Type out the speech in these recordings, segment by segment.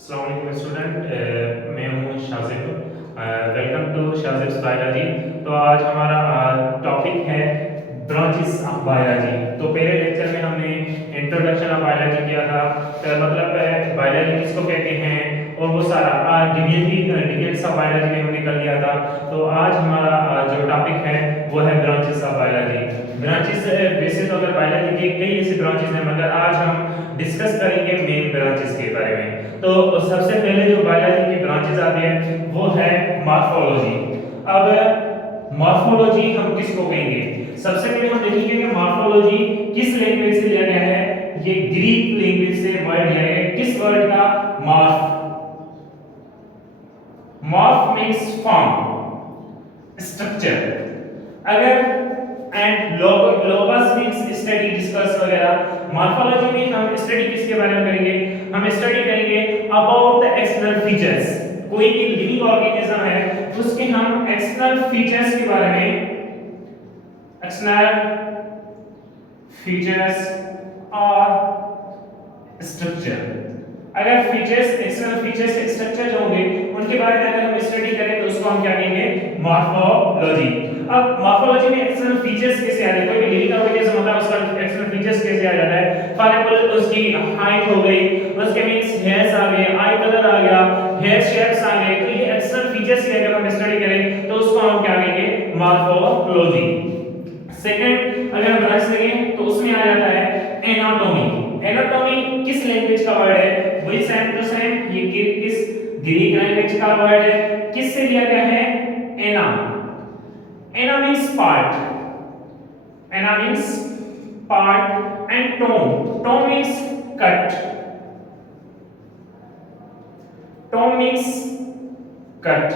अस्सलाम वालेकुम स्टूडेंट, मैं हूँ Shajib. Welcome to Shajib's biology. तो आज हमारा टॉपिक है ब्रांचेस ऑफ बायोलॉजी। तो पहले लेक्चर में हमने इंट्रोडक्शन ऑफ बायोलॉजी किया था, तो मतलब बायोलॉजी किसको कहते हैं और वो सारा डिटेल्स ऑफ बायोलॉजी में हमने कर लिया था। तो आज हमारा जो टॉपिक है वो है ब्रांचेस ऑफ बायोलॉजी। ब्रांचेस वैसे तो अगर बायोलॉजी के कई ऐसे ब्रांचेस हैं, मगर आज हम डिस्कस करेंगे मेन ब्रांचेस के बारे में। तो सबसे पहले जो बायोलॉजी की ब्रांचेस आती हैं वो है मॉर्फोलॉजी। अब मॉर्फोलॉजी हम किसको कहेंगे? सबसे पहले हम देखेंगे कि मॉर्फोलॉजी किस लैंग्वेज से लिया गया है। ये ग्रीक लैंग्वेज से वर्ड लिया गया है। किस वर्ड का? Morph. Morph means form, structure. अगर and logos means study, discuss वगैरह। मॉर्फोलॉजी में हम स्टडी किसके बारे में करेंगे? हम स्टडी करेंगे अबाउट द एक्सटर्नल फीचर्स। कोई भी लिविंग ऑर्गेनिज्म है उसके हम एक्सटर्नल फीचर्स के बारे में, एक्सटर्नल फीचर्स और स्ट्रक्चर। अगर फीचर्स, एक्सटर्नल फीचर्स, स्ट्रक्चर जो होंगे उनके बारे में अगर हम स्टडी करें तो उसको हम क्या कहेंगे? मॉर्फोलॉजी। अब मॉर्फोलॉजी में एक्सटर्नल फीचर्स कैसे आ रहे हैं? कोई भी लिविंग ऑर्गेनिज्म होता है उसका एक्सटर्नल फीचर्स कैसे आ जाता है? फॉर एग्जांपल उसकी हाइट हो गई, उसके मींस हेयर्स आ गए, आई कलर आ गया, हेयर शेप्स आ गए। तो ये एक्सटर्नल फीचर्स की अगर हम स्टडी करें तो उसको हम क्या कहेंगे? मॉर्फोलॉजी। सेकंड अगर हम ब्रांच देखें तो उसमें आ जाता है एनाटॉमी। एनाटॉमी किस लैंग्वेज का वर्ड है? वही सेम टू सेम, ये किस ग्रीक लैंग्वेज का वर्ड है। किससे लिया गया है? Ana. Ana means part, ana means part and tome. Tome means cut, tome means cut.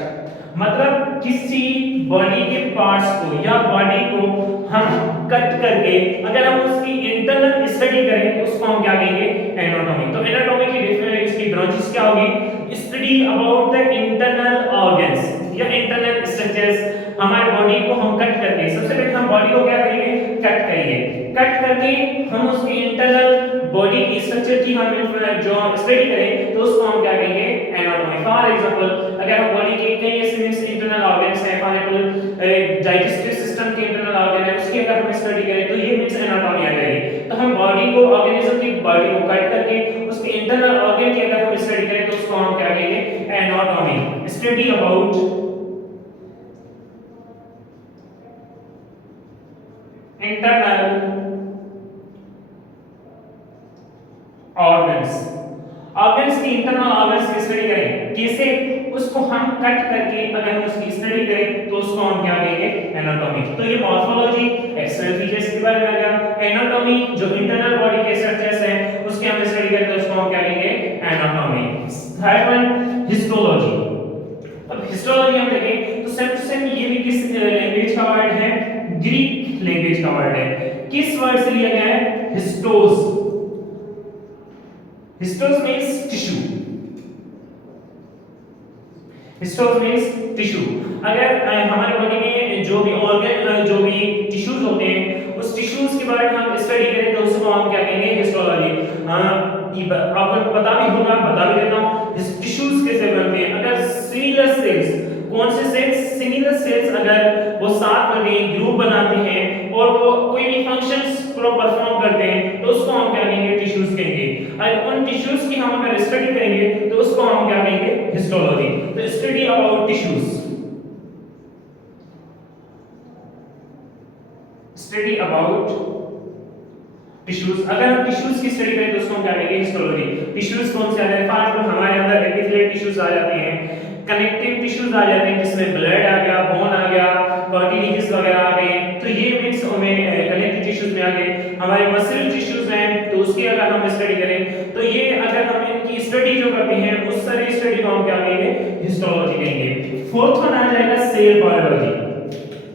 मतलब किसी बॉडी के पार्ट्स को या बॉडी को हम कट करके अगर हम उसकी इंटरनल स्टडी करें तो उसको हम क्या कहेंगे? एनाटॉमी। तो एनाटॉमी की इसकी ब्रांचेस क्या होगी? Study about the internal organs या इंटरनल स्ट्रक्चर्स। हमारे बॉडी को हम कट करके, सबसे पहले हम बॉडी को क्या करेंगे? कट करेंगे। कट करके हम उसकी इंटरनल बॉडी की स्ट्रक्चर की हम जो स्टडी करें तो उसको हम क्या कहेंगे? एनाटॉमी। फॉर एग्जांपल अगर हम बॉडी के कई ऐसे इंटरनल ऑर्गन्स हैं, फॉर एग्जांपल डाइजेस्टिव सिस्टम के इंटरनल ऑर्गन है, उसकी अगर हम स्टडी करें तो ये मींस एनाटॉमी आ जाएगी। तो हम बॉडी को, ऑर्गेनिज्म की बॉडी को कट करके उसके इंटरनल ऑर्गन की अगर हम स्टडी करें तो उसको हम क्या कहेंगे? Anatomy. Study about internal organs. Organs की इंटरनल ऑर्गन्स की स्टडी करें कैसे? उसको हम कट करके अगर हम उसकी स्टडी करें तो उसको हम क्या कहेंगे? एनाटॉमी। तो ये मॉर्फोलॉजी एक्सटर्नल फीचर्स के बारे में आ गया। एनाटॉमी जो इंटरनल बॉडी के स्ट्रक्चर्स हैं उसके हम स्टडी करें तो उसको हम क्या कहेंगे? एनाटॉमी। Third one histology. अब हिस्टोलॉजी हम देखें तो सेम ये भी किस लैंग्वेज का वर्ड है? ग्रीक लैंग्वेज का वर्ड है। किस वर्ड से लिया गया है? हिस्टोस। हिस्टोस मींस टिश्यू, हिस्टोस मींस टिश्यू। अगर हमारे बॉडी में जो भी ऑर्गन, जो भी टिश्यूज होते हैं उस टिश्यूज के बारे में हम स्टडी करें तो उसको हम क्या कहेंगे? हिस्टोलॉजी। आपको पता भी होगा, बता भी देता हूं टिश्यूज कैसे बनते हैं। अगर सिमिलर सेल्स, कौन से सेल्स? सिमिलर सेल्स अगर वो साथ में ग्रुप बनाते हैं और वो कोई भी फंक्शंस परफॉर्म करते हैं तो उसको हम क्या कहेंगे? टिश्यूज कहेंगे। और उन टिश्यूज की हम अगर स्टडी करेंगे तो उसको हम क्या कहेंगे? हिस्टोलॉजी। तो study about tissues, study about tissues. अगर हम टिश्यूज की स्टडी करें तो उसको हम क्या कहेंगे? हिस्टोलॉजी। टिश्यूज कौन से आ जाते हैं? फॉर एग्जांपल हमारे अंदर एपिथेलियल टिश्यूज आ जाते हैं, कनेक्टिव टिश्यूज आ जाते हैं जिसमें ब्लड आ गया, बोन आ गया, कार्टिलेजेस वगैरह आ गए। तो ये मिक्स हमें कनेक्टिव टिश्यूज में आ गए। हमारे मसल टिश्यूज हैं तो उसकी अगर हम स्टडी करें तो ये अगर हम इनकी स्टडी जो करते हैं उस सारी स्टडी को हम क्या कहेंगे? हिस्टोलॉजी कहेंगे। फोर्थ वन आ जाएगा सेल बायोलॉजी।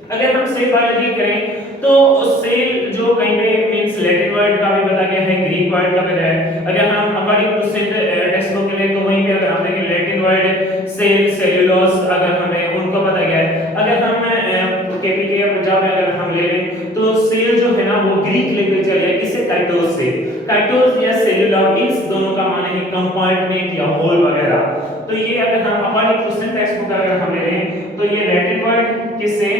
अगर हम सेल बायोलॉजी करें तो उस सेल जो कहीं पे मींस लैटिन वर्ड का भी बता गया है, ग्रीक वर्ड का भी है। अगर हम according to cell textbook के लिए तो वहीं पे अगर हम देखें लैटिन वर्ड सेल, सेल्यूलोज अगर हमें उनको पता गया है। अगर हम केपीके या पंजाब में अगर हम ले लें तो सेल जो है ना वो ग्रीक लैंग्वेज का है। किससे? काइटोस से। काइटोस या सेल्यूलॉइड्स दोनों का माने है कंपाउंड कंपार्टमेंट या होल वगैरह। तो ये अगर हम हमारी क्वेश्चन टेक्स्ट बुक अगर हम ले लें तो ये लैटिन वर्ड किससे,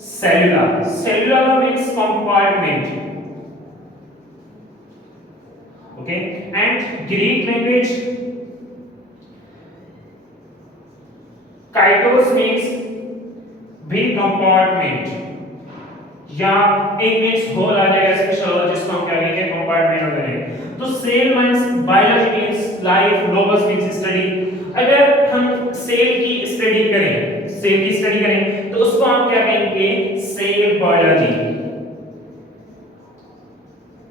cellular, cellular means compartment, okay. And Greek language kytos means भी कंपार्टमेंट, या एक मींस होल आ जाएगा स्पेशल, जिसको हम क्या कहेंगे कंपार्टमेंट वगैरह। तो cell means biology means life, logos means study. अगर हम सेल की स्टडी करें, सेल की स्टडी करें तो उसको हम क्या कहेंगे, cell biology,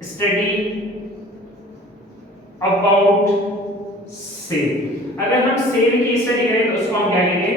study about cell. अगर हम सेल की स्टडी करें तो उसको हम क्या कहेंगे,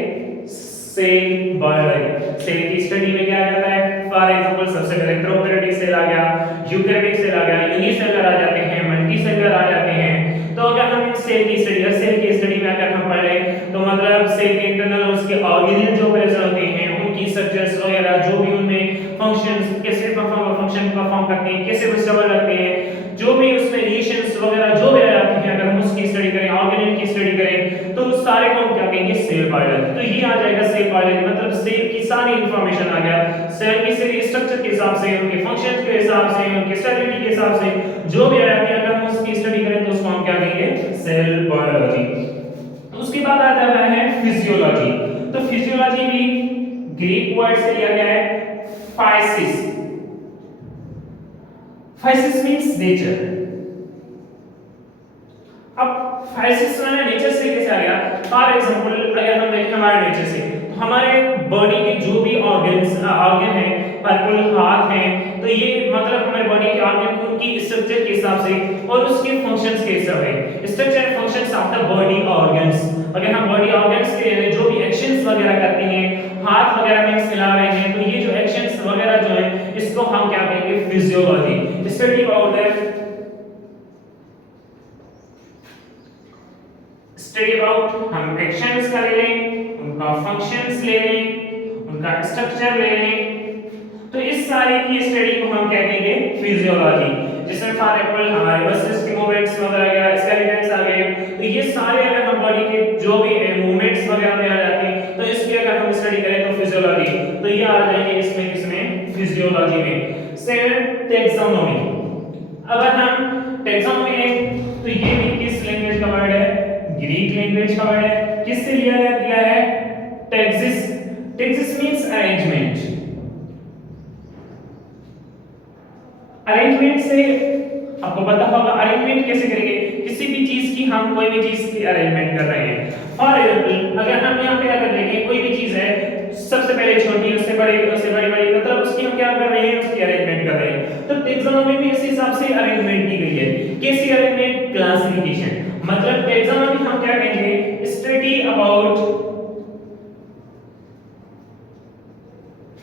सेल बायोलॉजी। सेल की स्टडी में क्या आ जाता है, फॉर एग्जांपल सबसे पहले प्रोकैरियोटिक सेल आ गया, यूकैरियोटिक सेल आ गया, यूनिसेलुलर आ जाते हैं, मल्टीसेलुलर आ जाते हैं। तो अगर हम सेल की स्टडी, सेल की स्टडी में अगर हम पढ़ लें तो मतलब सेल के इंटरनल उसके ऑर्गेनेल जो प्रेजेंट होते हैं, उनकी स्ट्रक्चर्स वगैरह, जो भी उनमें फंक्शंस कैसे फंक्शन परफॉर्म करते हैं, कैसे वो स्टेबल रहते हैं, जो भी उसमें रिलेशंस वगैरह जो भी रहते हैं, अगर हम उसकी स्टडी करें, ऑर्गेनेल की स्टडी करें तो उस सारे को हम क्या कहेंगे, सेल बायोलॉजी। तो ये आ जाएगा सेल बायोलॉजी, मतलब सेल की सारी इंफॉर्मेशन आ गया, सेल की सारी स्ट्रक्चर के हिसाब से, उनके फंक्शंस के हिसाब से, उनके स्टेबिलिटी के हिसाब से जो भी रहती है, अगर हम उसकी स्टडी करें तो उसको हम क्या कहेंगे, सेल बायोलॉजी। उसके बाद आ जाता है फिजियोलॉजी। तो फिजियोलॉजी भी ग्रीक वर्ड से लिया गया है फाइसिस। Physis means nature. अब फाइसिस में नेचर से कैसे आ गया, फॉर एग्जांपल अगर हम देखें हमारे नेचर से, तो हमारे बॉडी के जो भी ऑर्गन है, फॉर हाथ है, तो ये मतलब हमारे बॉडी के ऑर्गन को उनकी स्ट्रक्चर के हिसाब से और उसके फंक्शंस के हिसाब से, structure and functions of the body organs. अगर हम बॉडी ऑर्गन्स के जो भी एक्शंस वगैरह करते हैं, हाथ वगैरह में हिला रहे हैं, तो ये जो एक्शंस वगैरह जो है इसको हम क्या कहेंगे, physiology. Study about that, study about हम एक्शंस का ले लें, उनका फंक्शंस ले लें, उनका स्ट्रक्चर ले लें, तो इस सारी की स्टडी को हम क्या कहेंगे, फिजियोलॉजी। जिसमें फॉर एग्जांपल हमारे मसल्स के मूवमेंट्स वगैरह आ गया, स्केलेटन्स आ गए, तो ये सारे अगर हम बॉडी के जो भी मूवमेंट्स वगैरह में आ जाते हैं तो इसकी अगर हम स्टडी करें तो फिजियोलॉजी, तो ये आ जाएंगे इसमें, किसमें, फिजियोलॉजी में। Second taxonomy. अगर हम टैक्सोनॉमी लें तो ये भी किस लैंग्वेज का वर्ड है, ग्रीक लैंग्वेज का वर्ड है। किससे लिया गया है, taxis. Taxis means arrangement. Arrangement से आपको पता होगा अरेंजमेंट कैसे करेंगे, किसी भी चीज की हम कोई भी चीज की अरेंजमेंट कर रहे हैं। फॉर एग्जांपल अगर हम यहाँ पे अगर देखें कोई भी चीज है, सबसे पहले छोटी, उससे बड़ी, उससे बड़ी बड़ी, मतलब उसकी हम क्या कर रहे हैं, उसकी अरेंजमेंट कर रहे हैं। तो टैक्सोनॉमी में इस हिसाब से अरेंजमेंट की गई है। कैसी अरेंजमेंट, क्लासिफिकेशन। मतलब टैक्सोनॉमी हम क्या कहेंगे, स्टडी अबाउट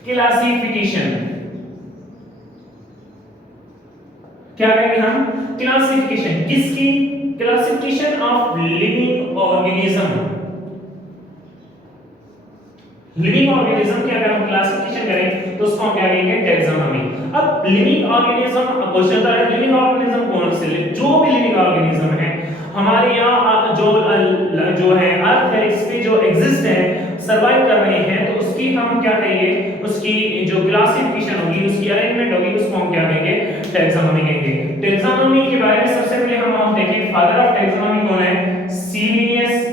क्लासिफिकेशन। क्या कहेंगे हम, क्लासिफिकेशन। किसकी, classification of living organism. Living organism की अगर हम क्लासिफिकेशन करें तो उसको हम क्या कहेंगे, टैक्सोनॉमी। अब लिविंग ऑर्गेनिज्म, क्वेश्चन था लिविंग ऑर्गेनिज्म कौन से, जो भी लिविंग ऑर्गेनिज्म है हमारे यहाँ जो है अर्थ है, इस पे जो एग्जिस्ट है, सरवाइव कर रहे हैं, तो उसकी हम क्या कहेंगे, उसकी जो क्लासिफिकेशन होगी, उसकी अरेंजमेंट होगी, उसको हम क्या कहेंगे, टैक्सोनॉमी कहेंगे। टैक्सोनॉमी के बारे में सबसे पहले हम देखें, फादर ऑफ टैक्सोनॉमी कौन है, सीलियस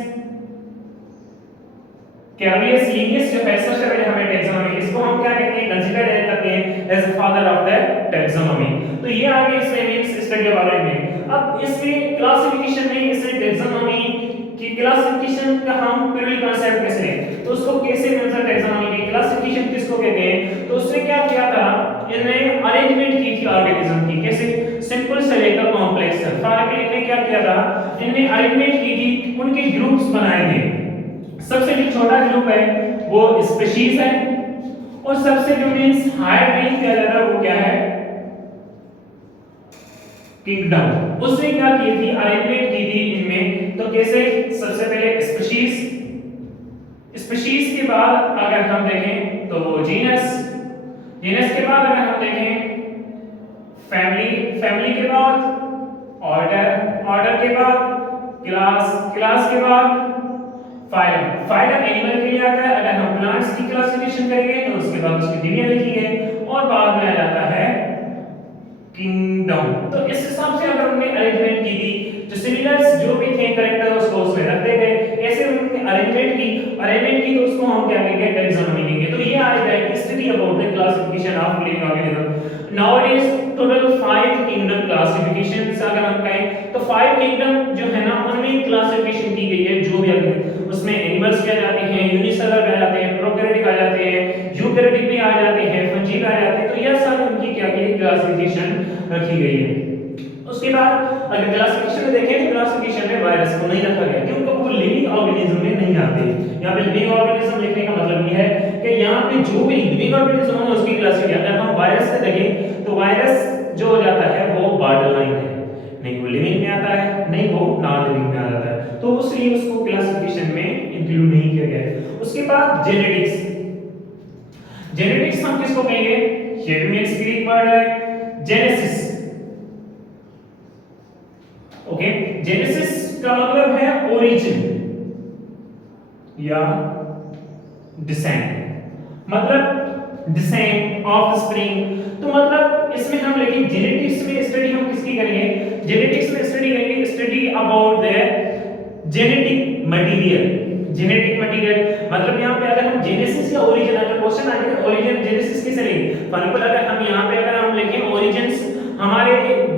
कैरलियस। लिनियस जो है सबसे पहले हमें टैक्सोनॉमी, इसको हम क्या कहते हैं, कंसीडर करते हैं as father of the taxonomy. तो ये आगे इसमें मींस स्टडी के बारे में। अब इसमें क्लासिफिकेशन में, इसमें टैक्सोनॉमी की क्लासिफिकेशन का हम पहले कांसेप्ट कैसे लें, तो उसको कैसे मेंशन, टैक्सोनॉमी की क्लासिफिकेशन किसको कहते हैं, तो उसने क्या किया था, इन्होंने अरेंजमेंट की थी ऑर्गेनिज्म की। कैसे, सिंपल से लेकर कॉम्प्लेक्स तक। फॉर एग्जांपल इन्होंने क्या किया था, इन्होंने अरेंजमेंट की थी, उनके ग्रुप्स बनाए थे। सबसे जो छोटा ग्रुप है वो स्पीशीज है, और सबसे जो मींस हायर रेंज किया जाता है वो क्या है, किंगडम। उसने क्या की थी, अरेंजमेंट की थी इनमें। तो कैसे, सबसे पहले स्पीशीज, स्पीशीज के बाद अगर हम देखें तो जीनस, जीनस के बाद अगर हम देखें फैमिली, फैमिली के बाद ऑर्डर, ऑर्डर के बाद क्लास के बाद फाइलम। फाइलम एनिमल के लिए आता है। अगर हम प्लांट्स की क्लासिफिकेशन करेंगे तो उसके बाद उसकी डिवीजन लिखी है और बाद में आ जाता है किंगडम। तो इस हिसाब से अगर हमने अरेंजमेंट की थी, जो सिमिलर्स जो भी थे कैरेक्टर उसको उसमें रखते गए, ऐसे हमने अरेंजमेंट की तो उसको हम क्या कहेंगे, टैक्सोनॉमी कहेंगे। तो ये आ जाएगा study about the classification of living organism. Nowadays total 5 kingdom classifications अगर हम कहें तो 5 किंगडम जो है ना उनमें क्लासिफिकेशन की गई है। जो भी उसमें एनिमल्स भी आ जाते हैं, यूनिसेलुलर भी आ जाते हैं, प्रोकैरियोटिक आ जाते हैं, यूकैरियोटिक भी आ जाते हैं, फंजी आ जाते हैं। तो यह सब उनकी क्या की क्लासिफिकेशन रखी गई है। उसके बाद अगर क्लासिफिकेशन में देखें तो क्लासिफिकेशन में वायरस को नहीं रखा गया क्योंकि वो लिविंग ऑर्गेनिज्म में नहीं आते। यहाँ पे लिविंग ऑर्गेनिज्म लिखने का मतलब ये है कि यहाँ पे जो भी लिविंग ऑर्गेनिज्म है उसकी क्लासिफिकेशन, अगर हम वायरस से देखें तो वायरस जो हो जाता है वो बॉर्डर लाइन है, नहीं वो लिविंग में आता है, नहीं वो नॉन लिविंग में आ जाता है, तो इसलिए उसको क्लासिफिकेशन में इंक्लूड नहीं किया गया है। उसके बाद जेनेटिक्स। जेनेटिक्स हम किसको कहेंगे, ये भी मींस ग्रीक वर्ड है जेनेसिस। ओके, जेनेसिस का मतलब है ओरिजिन या डिसेंट, मतलब डिसेंट ऑफ स्प्रिंग। तो मतलब इसमें हम लेकिन जेनेटिक्स में स्टडी हम किसकी करेंगे, जेनेटिक्स में स्टडी करेंगे, study about the genetic material. Genetic material मतलब यहाँ पे अगर हम जेनेसिस या ओरिजिन, अगर क्वेश्चन आ जाए ओरिजिन जेनेसिस किसे लेंगे, फॉर एग्जांपल अगर हम यहाँ पे अगर हम लिखें ओरिजिन्स, हमारे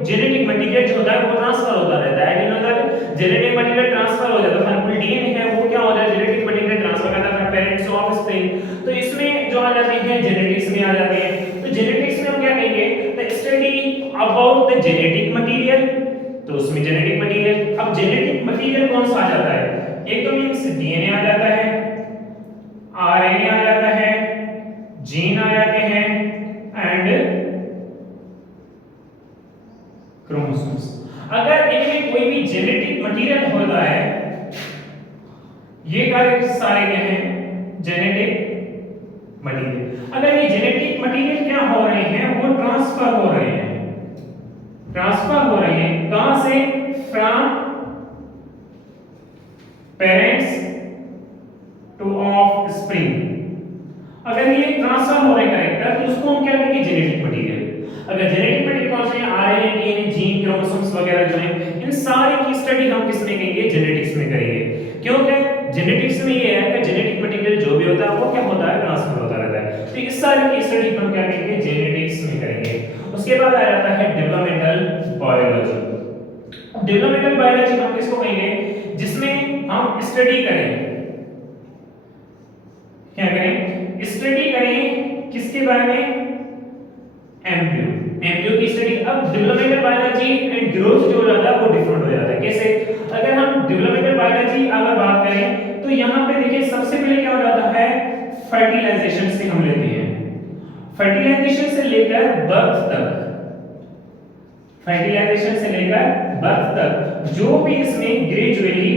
जेनेटिक मटेरियल जो होता है वो ट्रांसफर होता रहता है, मतलब जेनेटिक मटेरियल ट्रांसफर हो जाता है। फॉर एग्जांपल डीएनए है वो क्या हो जाता है, जेनेटिक मटेरियल ट्रांसफर करता है पेरेंट्स ऑफ स्प्रिंग। तो इसमें जो आ जाते हैं जेनेटिक्स में आ जाते हैं। तो जेनेटिक्स में हम क्या कहेंगे, the study about the genetic material, तो उसमें जेनेटिक मटेरियल। अब जेनेटिक मटेरियल कौन सा आ जाता है, एक तो मींस डीएनए आ जाता है, आरएनए आ जाता है, जीन आ जाते हैं एंड क्रोमोसोम्स। अगर इनमें कोई भी जेनेटिक मटेरियल होता है, ये कार्य सारे क्या हैं, जेनेटिक मटेरियल। अगर ये जेनेटिक मटेरियल क्या हो रहे हैं, वो ट्रांसफर हो रहे हैं, ट्रांसफर हो रहे हैं कहां से, from parents two of spring. अगर ये ट्रांसफर हो रहे कैरेक्टर तो उसको हम क्या कहेंगे, जेनेटिक मटेरियल। अगर जेनेटिक मटेरियल कौन से हैं, आरएनए, डीएनए, जीन, क्रोमोसोम्स वगैरह जो हैं, इन सारी की स्टडी हम किस में करेंगे, जेनेटिक्स में करेंगे। क्योंकि जेनेटिक्स में ये है कि जेनेटिक मटेरियल जो भी होता है वो क्या होता है, ट्रांसफर होता रहता है। तो इस सारी की स्टडी हम क्या करेंगे, जेनेटिक्स में करेंगे। उसके बाद आ जाता है डेवलपमेंटल बायोलॉजी। अब डेवलपमेंटल बायोलॉजी हम किसको कहेंगे, जिसमें हम स्टडी करें, क्या करें, स्टडी करें किसके बारे में, एम्ब्रियो की स्टडी। अब डेवलपमेंटल बायोलॉजी एंड ग्रोथ जो हो जाता है वो डिफरेंट हो जाता है। कैसे, अगर हम डेवलपमेंटल बायोलॉजी अगर बात करें तो यहाँ पे देखिए सबसे पहले क्या हो जाता है, फर्टिलाइजेशन से हम लेते हैं, फर्टिलाइजेशन से लेकर बर्थ तक, फर्टिलाइजेशन से लेकर बर्थ तक जो भी इसमें ग्रेजुअली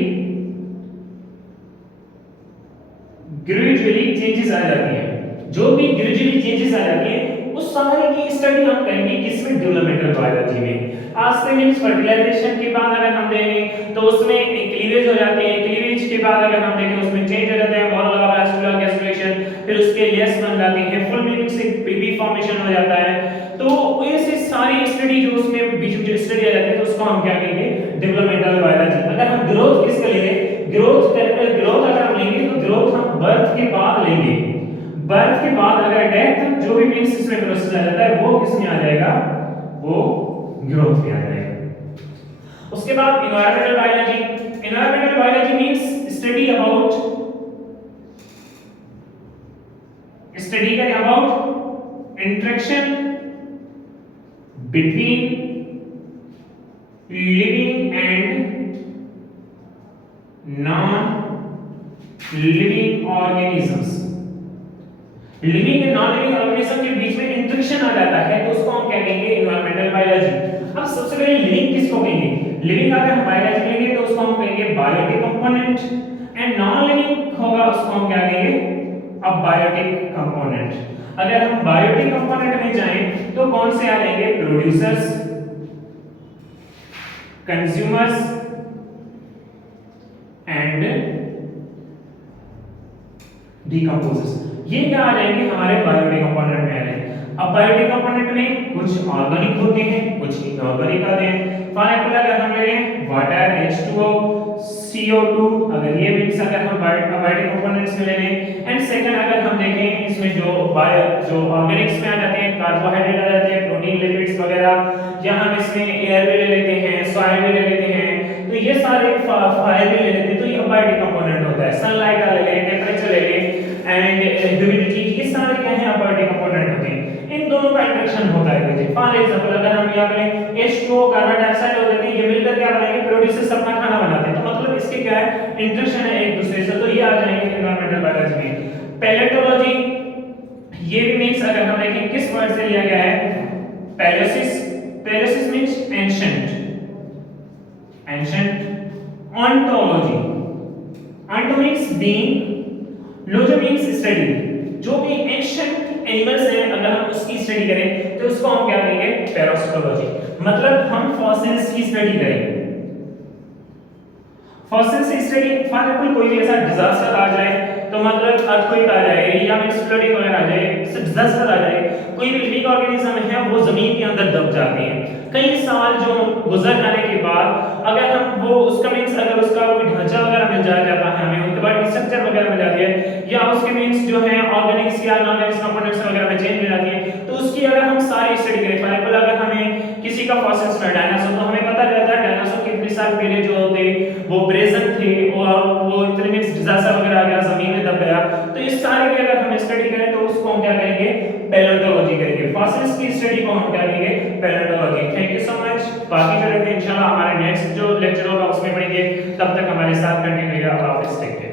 चेंजेस आ जाती हैं, जो भी ग्रेजुअली चेंजेस आ जाती हैं उस सारे की स्टडी हम करेंगे किसमें, डेवलपमेंटल बायोलॉजी में। आज से मींस फर्टिलाइजेशन के बाद अगर हम देखें तो उसमें क्लीवेज हो जाते हैं, क्लीवेज के बाद अगर हम देखें उसमें चेंज हो जाते हैं, मोरल ब्लास्टुला गैस्ट्रुलेशन, फिर उसके लेस बन जाती है, फुल मीनिंग से बेबी फॉर्मेशन हो जाता है। तो ऐसे सारी स्टडी जो उसमें बीच में स्टडी आ जाती है तो उसको हम क्या कहेंगे, डेवलपमेंटल बायोलॉजी। अगर हम ग्रोथ किसका लेंगे, ग्रोथ अगर हम लेंगे तो ग्रोथ हम बर्थ के बाद लेंगे, बर्थ के बाद अगर डेथ जो भी मींस इसमें प्रोसेस आ जाता है वो किस में आ जाएगा, वो ग्रोथ में आ जाएगा। उसके बाद environmental biology. Environmental biology means study करें about interaction between living and non living organisms. Living and non living organism के बीच में इंटरेक्शन आ जाता है तो उसको हम क्या कहेंगे, एनवायरमेंटल बायोलॉजी। अब सबसे पहले लिविंग किसको कहेंगे, लिविंग अगर हम बायोलॉजी लेंगे तो उसको हम कहेंगे biotic component, and non living होगा उसको हम क्या कहेंगे, अब बायोटिक कंपोनेंट। अगर हम बायोटिक कंपोनेंट में जाएं तो कौन से आ जाएंगे, प्रोड्यूसर्स, कंज्यूमर्स एंड डिकम्पोजेस। ये क्या आ जाएंगे हमारे बायोटिक कंपोनेंट में आ जाएंगे। अब बायोटिक कंपोनेंट में कुछ ऑर्गेनिक होते हैं, कुछ इनऑर्गेनिक आते हैं। फॉर एग्जांपल अगर हम ले लें वाटर H2O CO2, अगर ये मिक्स अगर हम बायोटिक कंपोनेंट्स में ले लें, एंड सेकंड अगर हम देखें इसमें जो ऑर्गेनिक्स में आ जाते हैं, कार्बोहाइड्रेट आ जाते हैं, प्रोटीन लिपिड्स वगैरह, या हम इसमें एयर भी ले लेते हैं, सॉइल भी ले लेते हैं, तो ये सारे फायर भी ले लेते हैं, तो ये बायोटिक कंपोनेंट होता है। सनलाइट ले लें, टेंपरेचर ले लें एंड ह्यूमिडिटी, ये सारे क्या है बायोटिक कंपोनेंट होते हैं। इन दोनों का इंटरेक्शन होता है। देखिए फॉर एग्जांपल अगर हम यहाँ पे H2O कार्बन डाइऑक्साइड हो जाते हैं, ये मिलकर क्या बनाएंगे, प्रोड्यूसर्स अपना खाना बनाते हैं, तो मतलब इसके क्या है इंटरेक्शन है एक दूसरे से, तो ये आ जाएंगे एनवायरमेंटल बायोलॉजी में। पैलेटोलॉजी, ये भी मींस अगर हम देखें किस वर्ड से लिया गया है, palaeos. Palaeos means ancient, ancient. Ontology, onto means being, logos means study, जो भी एंशिएंट एनिमल्स हैं अगर हम उसकी स्टडी करें तो उसको हम क्या कहेंगे, पैरासिटोलॉजी, मतलब हम फॉसिल्स की स्टडी करेंगे। फॉसिल्स की स्टडी, फॉर एग्जांपल कोई भी ऐसा डिजास्टर आ जाए, तो मतलब अर्थक्वेक आ जाए या फ्लडिंग वगैरह आ जाए, डिजास्टर आ जाए, कोई भी लिविंग ऑर्गेनिज्म है वो जमीन के अंदर दब जाते हैं। कई साल जो गुजर जाने के बाद अगर हम वो उसका मींस अगर उसका कोई ढांचा वगैरह मिल जाता है हमें, उसके बाद स्ट्रक्चर वगैरह मिल जाती है, या उसके मींस जो है ऑर्गेनिक्स या नॉन-ऑर्गेनिक्स कंपोनेंट्स वगैरह में चेंज मिल जाती है, तो उसकी अगर हम सारी स्टडी करें, फॉर एग्जांपल अगर हमें किसी का फॉसिल्स में डायनासोर, तो हमें पता रहता है डायनासोर कितने साल पहले जो होते वो प्रेजेंट थे और वो इतने मींस डिजास्टर वगैरह आ गया, जमीन में दब गया, तो इस सारे की अगर हम स्टडी करें तो उसको हम क्या करेंगे, पैलेontology करेंगे। फॉसिल्स की स्टडी को हम क्या करेंगे, palaeontology. Thank you so much. बाकी जो रहते हैं इंशाल्लाह हमारे नेक्स्ट जो लेक्चर होगा उसमें पढ़ेंगे, तब तक हमारे साथ कंटिन्यू रहिएगा। अल्लाह हाफिज़, टेक केयर।